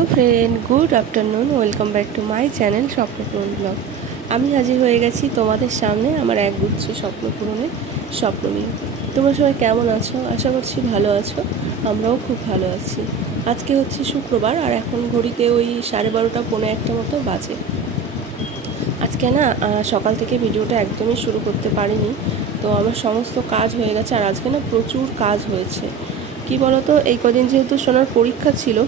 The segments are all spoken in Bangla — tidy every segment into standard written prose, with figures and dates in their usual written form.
Hello friend good afternoon welcome back to my channel Swapnapuran blog. আমি হাজির হয়ে গেছি তোমাদের সামনে আমার একগুচ্ছ স্বপ্ন পূরণের স্বপ্ন নিয়ে। তোমরা সবাই কেমন আছো? আশা করছি ভালো আছো, আমরাও খুব ভালো আছি। আজকে হচ্ছে শুক্রবার আর এখন ঘড়িতে ওই 12:30 পৌনে একটা মতো বাজে। আজকে না সকাল থেকে ভিডিওটা একদমই শুরু করতে পারিনি, তো আমার সমস্ত কাজ হয়ে গেছে। আর আজকে না প্রচুর কাজ হয়েছে। কি বলো তো, এই কদিন যেহেতু সোনার পরীক্ষা ছিল,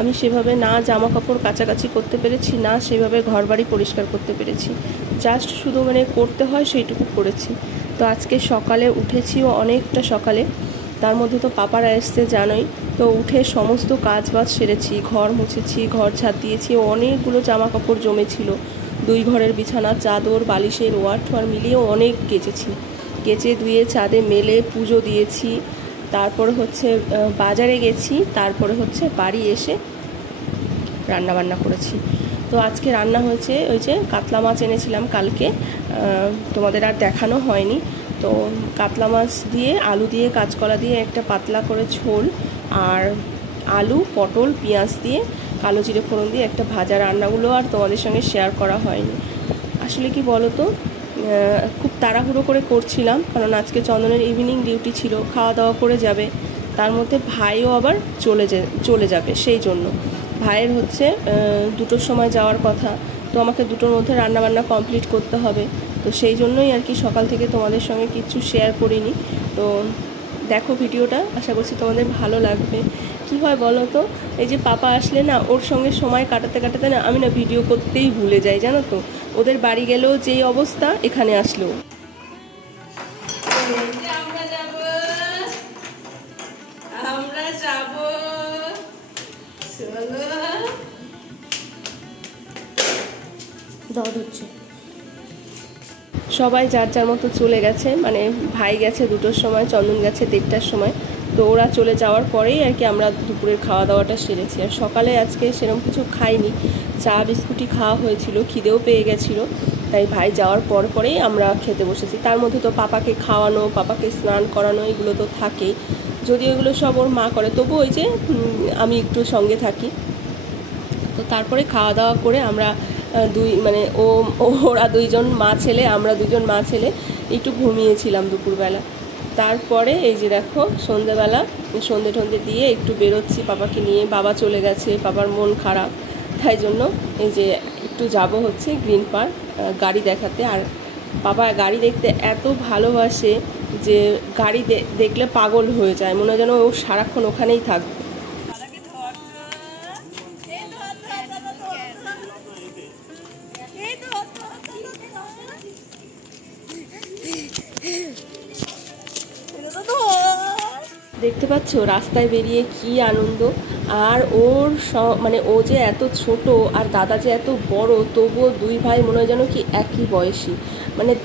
আমি সেভাবে না জামা কাপড় কাচাকাচি করতে পেরেছি, না সেভাবে ঘরবাড়ি পরিষ্কার করতে পেরেছি। জাস্ট শুধু করতে হয় সেইটুকু করেছি। তো আজকে সকালে উঠেছিও অনেকটা সকালে, তার মধ্যে তো পাপারা এসছে জানোই। তো উঠে সমস্ত কাজ বাজ সেরেছি, ঘর মুছেছি, ঘর ঝাঁট দিয়েছি। অনেকগুলো জামা কাপড় জমেছিল, 2 ঘরের বিছানা, চাদর, বালিশের ওয়ার টোয়ার মিলিয়েও অনেক কেচেছি। কেচে ধুয়ে ছাদে মেলে পুজো দিয়েছি। তারপরে হচ্ছে বাজারে গেছি, তারপরে হচ্ছে বাড়ি এসে রান্না বান্না করেছি। তো আজকে রান্না হয়েছে ওই যে কাতলা মাছ এনেছিলাম কালকে, তোমাদের আর দেখানো হয়নি। তো কাতলা মাছ দিয়ে আলু দিয়ে কাঁচকলা দিয়ে একটা পাতলা করে ঝোল, আর আলু পটল পেঁয়াজ দিয়ে কালো জিরে ফোড়ন দিয়ে একটা ভাজা, রান্নাগুলো আর তোমাদের সঙ্গে শেয়ার করা হয়নি। আসলে কি বলো তো, খুব তাড়াহুড়ো করে করছিলাম, কারণ আজকে চন্দনের ইভিনিং ডিউটি ছিল, খাওয়া দাওয়া করে যাবে। তার মধ্যে ভাইও আবার চলে যাবে, সেই জন্য ভাইয়ের হচ্ছে 2টোর সময় যাওয়ার কথা। তো আমাকে 2টোর মধ্যে রান্নাবান্না কমপ্লিট করতে হবে। তো সেই জন্যই আর কি সকাল থেকে তোমাদের সঙ্গে কিচ্ছু শেয়ার করিনি। তো দেখো ভিডিওটা, আশা করছি তোমাদের ভালো লাগবে। কি হয় বলো তো, এই যে পাপা আসলে না, ওর সঙ্গে সময় কাটাতে কাটাতে না আমি না ভিডিও করতেই ভুলে যাই, জানো তো। ওদের বাড়ি গেলেও যেই অবস্থা, এখানে আসলেও। সবাই যার যার মতো চলে গেছে, ভাই গেছে 2টোর সময়, চন্দন গেছে 1:30টার সময়। তো ওরা চলে যাওয়ার পরেই আর কি আমরা দুপুরের খাওয়া দাওয়াটা সেরেছি। আর সকালে আজকে সেরকম কিছু খাইনি, চা বিস্কুটই খাওয়া হয়েছিল, খিদেও পেয়ে গেছিলো। তাই ভাই যাওয়ার পরেই আমরা খেতে বসেছি। তার মধ্যে তো পাপাকে খাওয়ানো, পাপাকে স্নান করানো, এগুলো তো থাকেই। যদিও এগুলো সব ওর মা করে, তবু ওই যে আমি একটু সঙ্গে থাকি। তো তারপরে খাওয়া দাওয়া করে আমরা ওরা 2জন মা ছেলে, আমরা 2জন মা ছেলে একটু ঘুমিয়েছিলাম দুপুরবেলা। তারপরে এই যে দেখো সন্ধেবেলা সন্ধে টন্ধে দিয়ে একটু বেরোচ্ছি পাপাকে নিয়ে। বাবা চলে গেছে, বাবার মন খারাপ, তাই জন্য এই যে একটু যাব হচ্ছে গ্রিন পার্ক গাড়ি দেখাতে। আর বাবা গাড়ি দেখতে এত ভালোবাসে যে গাড়ি দেখলে পাগল হয়ে যায়, মনে হয় যেন ও সারাক্ষণ ওখানেই থাকবে। দেখতে পাচ্ছ রাস্তায় বেরিয়ে কি আনন্দ। আর ওর ও যে এত ছোট আর দাদা যে এত বড়, তবুও 2 ভাই মনে হয় যেন কি একই বয়সী।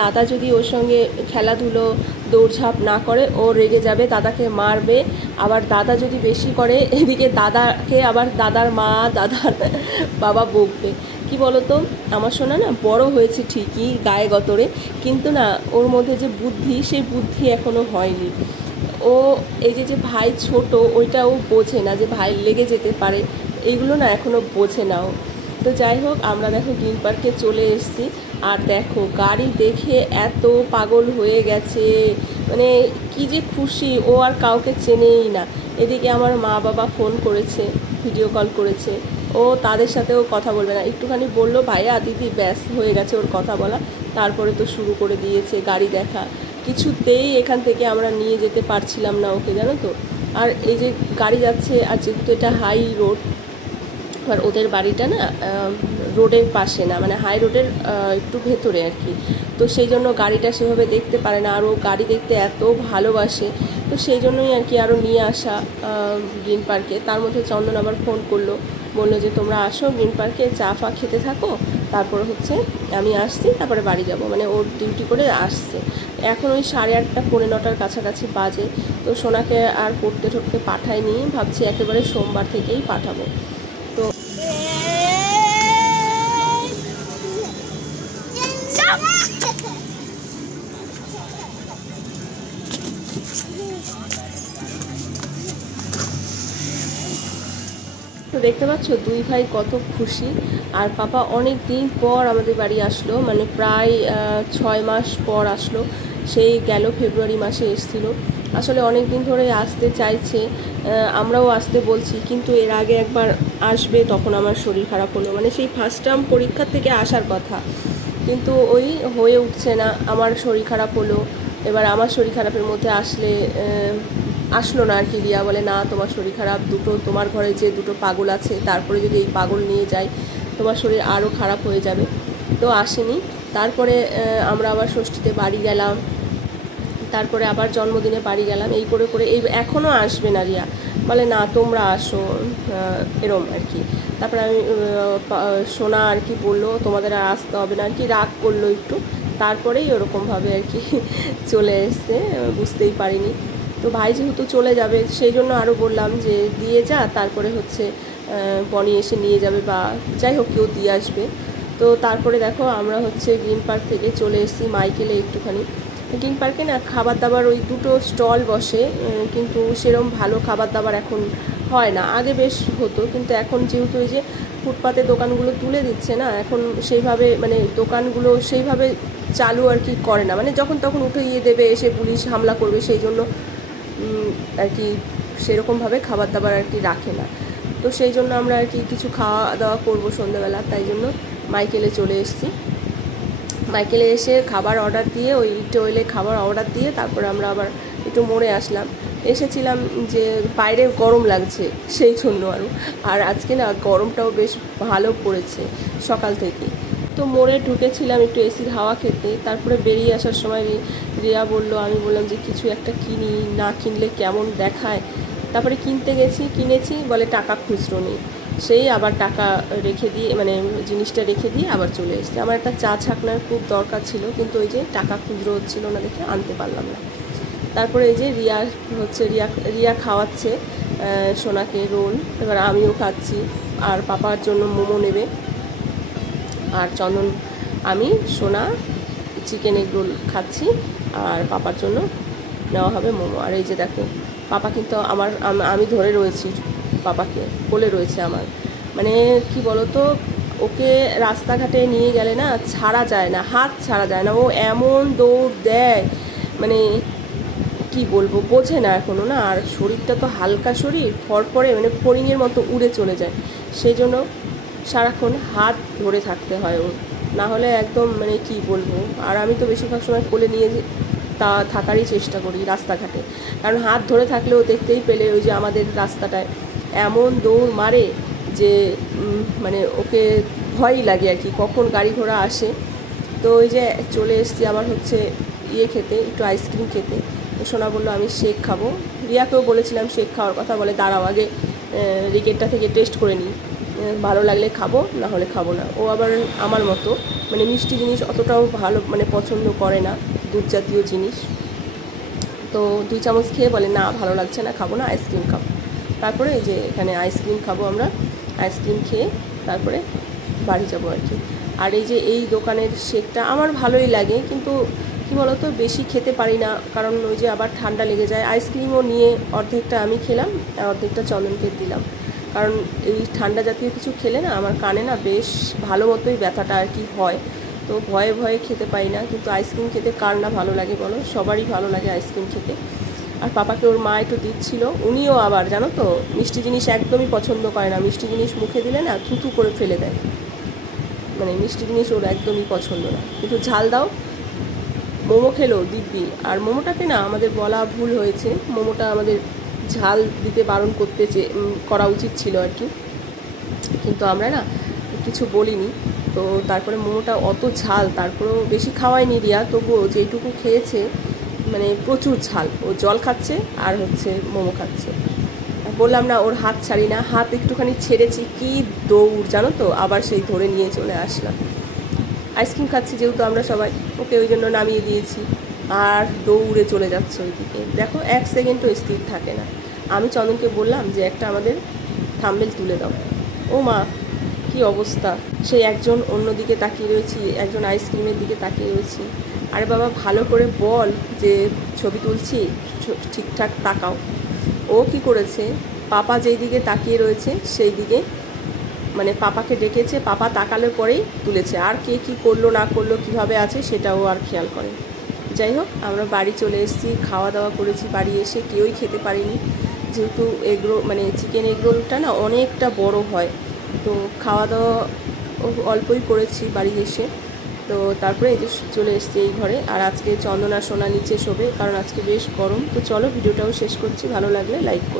দাদা যদি ওর সঙ্গে খেলাধুলো দৌড়ঝাঁপ না করে, ও রেগে যাবে, দাদাকে মারবে। আবার দাদা যদি বেশি করে, এদিকে দাদাকে আবার দাদার মা দাদার বাবা বকবে। কি বলো তো, আমার সোনা না বড় হয়েছে ঠিকই গায়ে গতরে, কিন্তু না ওর মধ্যে যে বুদ্ধি, সেই বুদ্ধি এখনো হয়নি। ও এই যে ভাই ছোট, ওইটা ও বোঝে না যে ভাই লেগে যেতে পারে, এইগুলো না এখনো বোঝে না ও। তো যাই হোক, আমরা দেখো গ্রিন পার্কে চলে এসেছি। আর দেখো গাড়ি দেখে এত পাগল হয়ে গেছে, কি যে খুশি, ও আর কাউকে চেনেই না। এদিকে আমার মা বাবা ফোন করেছে, ভিডিও কল করেছে, ও তাদের সাথেও কথা বলবে না। একটুখানি বললো ভাইয়া দিদি, ব্যাস হয়ে গেছে ওর কথা বলা। তারপরে তো শুরু করে দিয়েছে গাড়ি দেখা। কিছুতেই এখান থেকে আমরা নিয়ে যেতে পারছিলাম না ওকে, জানো তো। আর এই যে গাড়ি যাচ্ছে, আর যেহেতু এটা হাই রোড, আর ওদের বাড়িটা না রোডের পাশে না, হাই রোডের একটু ভেতরে আর কি। তো সেই জন্য গাড়িটা সেভাবে দেখতে পারে না, আর ও গাড়ি দেখতে এত ভালোবাসে। তো সেই জন্যই আর কি আরও নিয়ে আসা গ্রিন পার্কে। তার মধ্যে চন্দন আবার ফোন করলো, বললো যে তোমরা আসো গ্রিন পার্কে, চা ফা খেতে থাকো, তারপর হচ্ছে আমি আসছি, তারপরে বাড়ি যাব। ওর ডিউটি করে আসছে। এখন ওই 8:30 পৌনে 9টার কাছাকাছি বাজে। তো সোনাকে আর পড়তে ঠকতে পাঠাইনি, ভাবছি একেবারে সোমবার থেকেই পাঠাবো। তো তো দেখতে পাচ্ছ দুই ভাই কত খুশি। আর পাপা অনেক দিন পর আমাদের বাড়ি আসলো, মানে প্রায় 6 মাস পর আসলো। সেই গেল ফেব্রুয়ারি মাসে এসেছিল। আসলে অনেক দিন ধরে আসতে চাইছে, আমরাও আসতে বলছি, কিন্তু এর আগে একবার আসবে, তখন আমার শরীর খারাপ হলো। মানে সেই ফার্স্ট টার্ম পরীক্ষার থেকে আসার কথা, কিন্তু ওই হয়ে উঠছে না। আমার শরীর খারাপ হলো, এবার আমার শরীর খারাপের মধ্যে আসলো না আর কি। রিয়া বলে, না তোমার শরীর খারাপ, তোমার ঘরে যে দুটো পাগল আছে, তারপরে যদি এই পাগল নিয়ে যায় তোমার শরীর আরও খারাপ হয়ে যাবে। তো আসেনি। তারপরে আমরা আবার ষষ্ঠীতে বাড়ি গেলাম, তারপরে আবার জন্মদিনে বাড়ি গেলাম, এই করে করে এই এখনও আসবে না রিয়া। বলে না তোমরা আসো, এরম আর কি। তারপরে আমি সোনা আর কি বললো তোমাদের আর আসতে হবে না আর কি, রাগ করলো একটু। তারপরেই ওরকমভাবে আর কি চলে এসছে, বুঝতেই পারিনি। তো ভাই যেহেতু চলে যাবে, সেই জন্য আরও বললাম যে দিয়ে যা, তারপরে হচ্ছে বনি এসে নিয়ে যাবে, বা যাই হোক কেউ দিয়ে আসবে। তো তারপরে দেখো আমরা হচ্ছে গ্রিন পার্ক থেকে চলে এসেছি মাইকেলে একটুখানি। গ্রিন পার্কে না খাবার দাবার ওই দুটো স্টল বসে, কিন্তু সেরকম ভালো খাবার দাবার এখন হয় না। আগে বেশ হতো, কিন্তু এখন যেহেতু ওই যে ফুটপাতে দোকানগুলো তুলে দিচ্ছে না, এখন সেইভাবে মানে দোকানগুলো সেইভাবে চালু আর কি করে না, মানে যখন তখন উঠে দেবে, এসে পুলিশ হামলা করবে, সেই জন্য আর কি সেরকমভাবে খাবার দাবার আর কি রাখে না। তো সেই জন্য আমরা আর কি কিছু খাওয়া দাওয়া করবো সন্ধ্যেবেলা, তাই জন্য মাইকেলে চলে এসেছি। মাইকেলে এসে খাবার অর্ডার দিয়ে, ওই টোয়েলে খাবার অর্ডার দিয়ে তারপরে আমরা আবার একটু মোড়ে এসেছিলাম যে বাইরে গরম লাগছে সেই জন্য আর আজকে না গরমটাও বেশ ভালো পড়েছে সকাল থেকে। তো মোড়ে ঢুকেছিলাম একটু এসির হাওয়া খেতে, তারপরে বেরিয়ে আসার সময় রিয়া বলল, আমি বললাম যে কিছু একটা কিনি, না কিনলে কেমন দেখায়। তারপরে কিনেছি, বলে টাকা খুচরো নেই। সেই আবার টাকা রেখে দিয়ে, মানে জিনিসটা রেখে দিয়ে আবার চলে এসেছে। আমার একটা চা ছাকনার খুব দরকার ছিল, কিন্তু ওই যে টাকা খুচরো হচ্ছিল না দেখে আনতে পারলাম না। তারপরে এই যে রিয়া খাওয়াচ্ছে সোনাকে রোল, এবার আমিও খাচ্ছি, আর পাপার জন্য মোমো নেবে, আর সোনা চিকেন এগ রোল খাচ্ছি, আর পাপার জন্য নেওয়া হবে মোমো। আর এই যে দেখো পাপা কিন্তু আমি ধরে রয়েছি, পাপাকে কোলে রয়েছে আমার। মানে কি বলতো, ওকে রাস্তাঘাটে নিয়ে গেলে না ছাড়া যায় না, হাত ছাড়া যায় না, ও এমন দৌড় দেয়, মানে কি বলবো, বোঝে না এখনও না। আর শরীরটা তো হালকা শরীর, ফরফরে, মানে ফড়িংয়ের মতো উড়ে চলে যায়, সেই জন্য সারাক্ষণ হাত ধরে থাকতে হয় ওর, না হলে একদম মানে কি বলবো। আর আমি তো বেশিরভাগ সময় কোলে নিয়ে থাকারই চেষ্টা করি রাস্তাঘাটে, কারণ হাত ধরে থাকলেও দেখতেই পেলে ওই যে আমাদের রাস্তাটায় এমন দৌড় মারে যে মানে ওকে ভয়ই লাগে আর কি, কখন গাড়ি ঘোড়া আসে। তো ওই যে চলে এসেছি আবার হচ্ছে খেতে, একটু আইসক্রিম খেতে। তো সোনা বললো আমি শেক খাবো, রিয়াকেও বলেছিলাম শেক খাওয়ার কথা, বলে দাঁড়াও আগে রিকেটটা থেকে টেস্ট করে নিই, ভালো লাগলে খাবো, না হলে খাবো না। ও আবার আমার মতো মানে মিষ্টি জিনিস অতটাও ভালো মানে পছন্দ করে না, দুধ জাতীয় জিনিস। তো 2 চামচ খেয়ে বলে না ভালো লাগছে না, খাবো না, আইসক্রিম খাবো। তারপরে এই যে এখানে আইসক্রিম খাবো আমরা, আইসক্রিম খেয়ে তারপরে বাড়ি যাবো আর কি। আর এই যে এই দোকানের শেকটা আমার ভালোই লাগে, কিন্তু কী বলতো বেশি খেতে পারি না, কারণ ওই যে আবার ঠান্ডা লেগে যায়। আইসক্রিমও নিয়ে অর্ধেকটা আমি খেলাম, আর অর্ধেকটা চন্দনকে দিলাম, কারণ এই ঠান্ডা জাতীয় কিছু খেলে না আমার কানে না বেশ ভালো মতোই ব্যথাটা আর কি হয়, তো ভয়ে ভয়ে খেতে পারি না। কিন্তু আইসক্রিম খেতে কার না ভালো লাগে বলো, সবারই ভালো লাগে আইসক্রিম খেতে। আর পাপাকে ওর মা একটু দিচ্ছিল, উনিও আবার জানো তো মিষ্টি জিনিস একদমই পছন্দ করে না, মিষ্টি জিনিস মুখে দিলে না থুথু করে ফেলে দেয়, মানে মিষ্টি জিনিস ওর একদমই পছন্দ না। কিন্তু ঝাল দাও, মোমো খেলো দিব্যি। আর মোমোটাকে না আমাদের বলা ভুল হয়েছে, মোমোটা আমাদের ঝাল দিতে বারণ করা উচিত ছিল আর কি, কিন্তু আমরা না কিছু বলিনি। তো তারপরে মোমোটা অত ঝাল, তারপরেও বেশি খাওয়ায়নি রিয়া, তবুও যেটুকু খেয়েছে মানে প্রচুর ঝাল। ও জল খাচ্ছে আর হচ্ছে মোমো খাচ্ছে। বললাম না ওর হাত ছাড়ি না, হাত একটুখানি ছেড়েছি, কি দৌড় জানো তো, আবার সেই ধরে নিয়ে চলে আসলাম। আইসক্রিম খাচ্ছি যেহেতু আমরা সবাই, ওকে ওই জন্য নামিয়ে দিয়েছি, আর দৌড়ে চলে যাচ্ছে ওইদিকে। দেখো 1 সেকেন্ডও স্থির থাকে না। আমি চন্দনকে বললাম যে একটা আমাদের থাম্বনেল তুলে দাও, ও মা কি অবস্থা, সেই একজন অন্যদিকে তাকিয়ে রয়েছি, একজন আইসক্রিমের দিকে তাকিয়ে রয়েছি। আরে বাবা ভালো করে বল যে ছবি তুলছি, ঠিকঠাক তাকাও। ও কি করেছে, পাপা যেই দিকে তাকিয়ে রয়েছে সেই দিকে মানে পাপাকে ডেকেছে, পাপা তাকালে পরেই তুলেছে। আর কে কী করলো না করলো কীভাবে আছে সেটাও আর খেয়াল করে। যাই হোক, আমরা বাড়ি চলে এসেছি, খাওয়া দাওয়া করেছি। বাড়ি এসে কেউই খেতে পারিনি, যেহেতু এগরোল মানে চিকেন এগরোলটা না অনেকটা বড় হয়, তো খাওয়া দাওয়া অল্পই করেছি বাড়ি এসে। তো তারপরে এই যে চলে এসেছি এই ঘরে। আর আজকে চন্দনা সোনা নিচে শোবে, কারণ আজকে বেশ গরম। তো চলো ভিডিওটাও শেষ করছি, ভালো লাগলে লাইক করো।